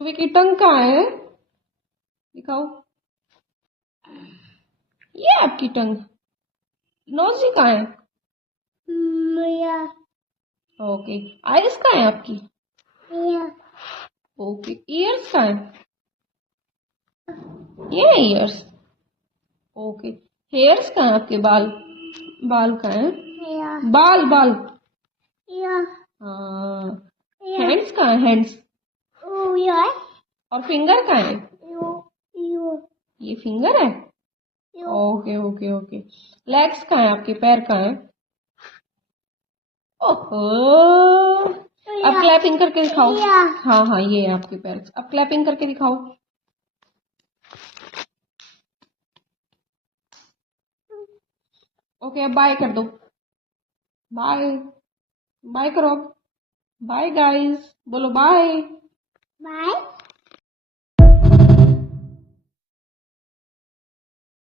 विकी टंग कहाँ है? दिखाओ। ये आपकी टंग। नोजी कहाँ है? ओके। आइस कहाँ है आपकी? ओके। ईयर्स कहाँ है? ये है ईयर्स। ओके। हेयर्स कहाँ है आपके? बाल। बाल कहाँ है? बाल बाल। हाँ। हैंड्स कहाँ है? हैंड्स। और फिंगर कहाँ है? ये फिंगर है। Okay okay okay. लेग्स कहाँ है आपके? पैर कहाँ है? ओहो। अब क्लैपिंग करके दिखाओ। हाँ हाँ, ये है आपके पैर। अब क्लैपिंग करके दिखाओ। ओके, अब बाय कर दो। बाय। बाय करो अब। बाय गाइस, बोलो बाय।